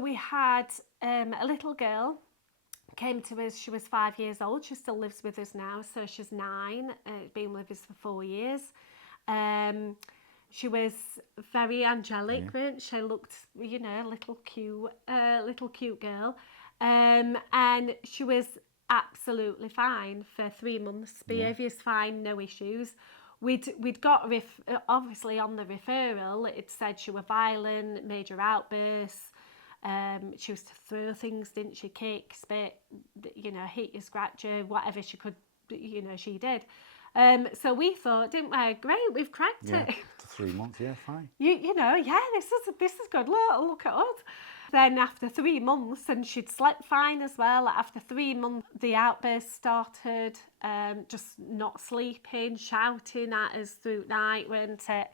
we had a little girl came to us. She was 5 years old. She still lives with us now, so she's 9. Been with us for 4 years. Um, she was very angelic, weren't she? Looked, little cute girl. And she was absolutely fine for 3 months. Behaviour's fine, no issues. We'd got obviously on the referral. It said she was violent, major outbursts. She used to throw things, didn't she? Kick, spit, hit you, scratch you, whatever she could, she did. So we thought, didn't we? Great, we've cracked Yeah, it. for 3 months, yeah, fine. This is good. Look at us. Then after 3 months, and she'd slept fine as well. After 3 months, the outburst started. Just not sleeping, shouting at us through night, weren't it?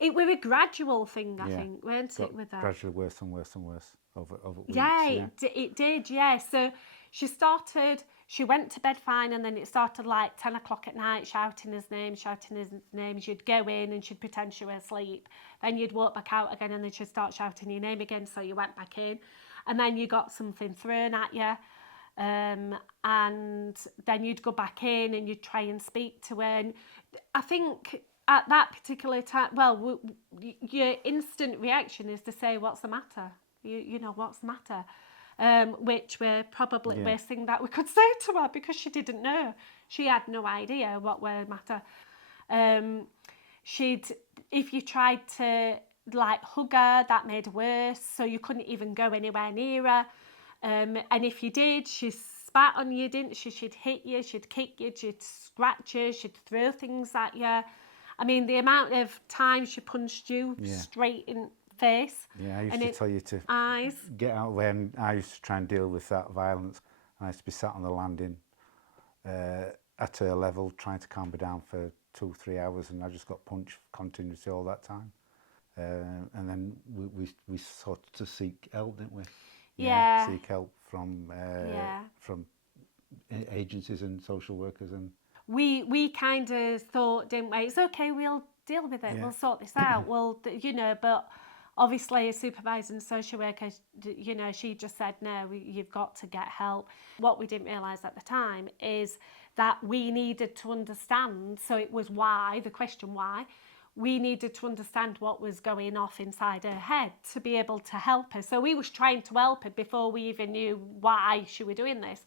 It was a gradual thing, I think, weren't it? With her, gradually worse and worse and worse over weeks. yeah, it did. Yeah. So she went to bed fine, and then it started like 10 o'clock at night, shouting his name. You'd go in and she'd pretend she was asleep. Then you'd walk back out again, and then she'd start shouting your name again. So you went back in, and then you got something thrown at you. And then you'd go back in and you'd try and speak to her. And I think at that particular time, your instant reaction is to say, "What's the matter?" What's the matter? Which were probably the worst thing that we could say to her, because she didn't know. She had no idea what were the matter. If you tried to like hug her, that made it worse. So you couldn't even go anywhere near her. And if you did, she spat on you, didn't she? She'd hit you, she'd kick you, she'd scratch you, she'd throw things at you. I mean, the amount of times she punched you straight in face. Yeah, I used to tell you to eyes. get out there, and I used to try and deal with that violence. I used to be sat on the landing at her level, trying to calm her down for 2-3 hours, and I just got punched continuously all that time. And then we sought to seek help, didn't we? Yeah. Seek help from agencies and social workers. And we kind of thought, didn't we? It's okay, we'll deal with it. We'll sort this out. But obviously a supervisor and social worker, she just said, no, you've got to get help. What we didn't realise at the time is that we needed to understand, so it was why, the question why, we needed to understand what was going off inside her head to be able to help her. So we was trying to help her before we even knew why she was doing this.